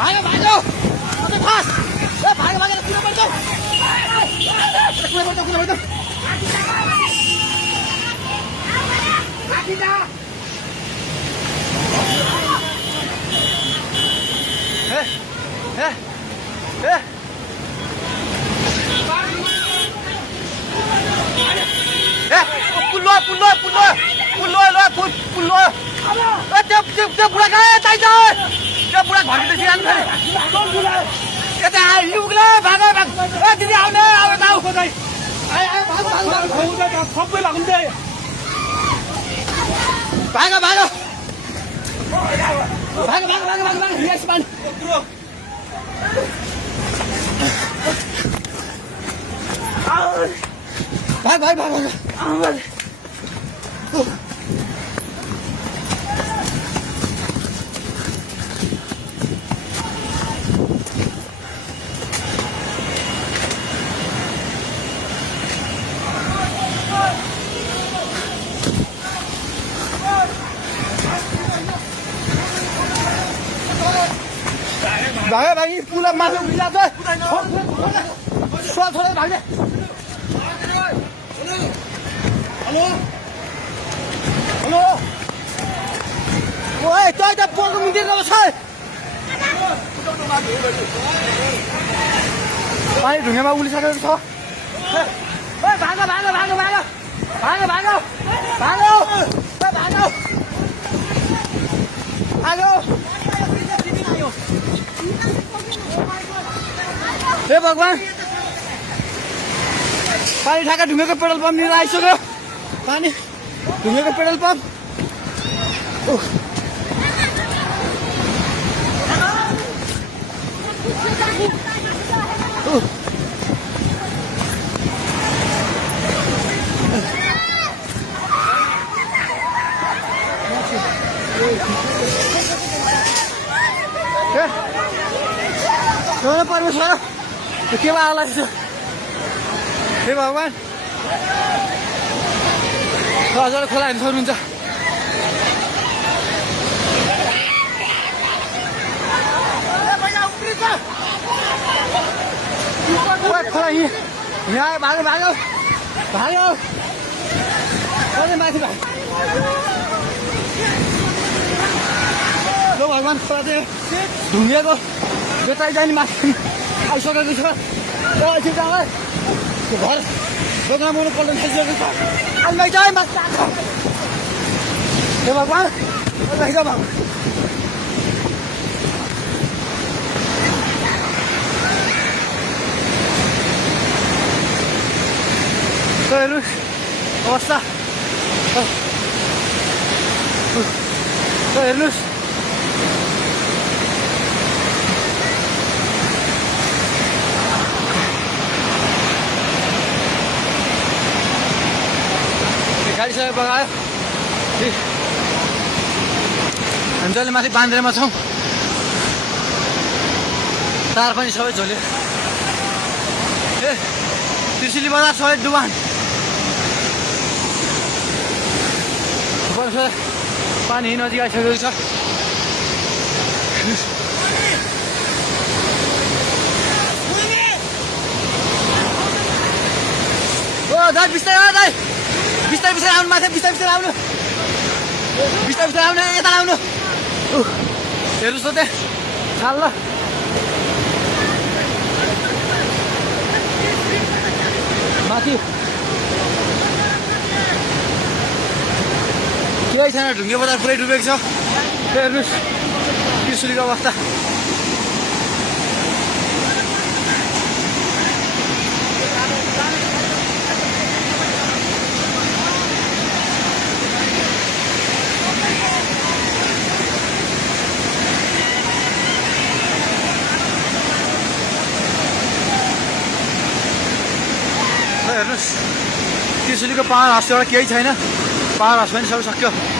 भागो भागो अबे फास ए भागो भागो कुना पर्छ कुना पर्छ आकिदा ए पुल्लो त्यो बुढा कहाँ यतै छ त्यो बुढा घरभित्र सिरानु फेरि यता आइपुग्ला भाग ए दिदी आउने अब त आऊ खोइ सबै भाग यस मान भाग भागे भागी पुला माथि उठिला छ छोडे भाग्ने हेलो ओए तै त पोको मिटिङ गर्छ पानी ढुङ्गामा उलिसकेको छ ओए भागो हे भगवान पानी ठाका ढुङ्गेको पेट्रोल पम्प लिएर आइसक्यो पानी ढुङ्गेको पेट्रोल पम्प परमेश्वर के आला हे भगवान हजुर खोला हेर्नु सक्नुहुन्छ खोला यहाँ भागो माथि भगवान खोला चाहिँ ढुङ्गेको बेताइ जाने माथि आइसकेको छ एकछिन घर दोकान बनाउनु पल्ट थालिसकेको छ अलमै चाहिँ माथि हे भगवान भगवान हेर्नु अवस्था हेर्नुहोस् गाडी सबै बगायो हामी जहिले माथि बान्द्रेमा छौँ तार पनि सबै झोल्यो ए त्रिशुली बजार सबै डुबान पानी नजिक आइसकेको छ ओ दाइ बिस्तारै आउनु माथि बिस्तारै आउनु यता आउनु हेर्नुहोस् त त्यहाँ खाल ल माथि केही छैन ढुङ्गे बजार पुरै डुबेको छ हेर्नुहोस् त्रिशुलीको अवस्था हेर्नुहोस् त्रिशुलीको पाहाड हाउस एउटा केही छैन पाहाड हाउस पनि सबै सक्यो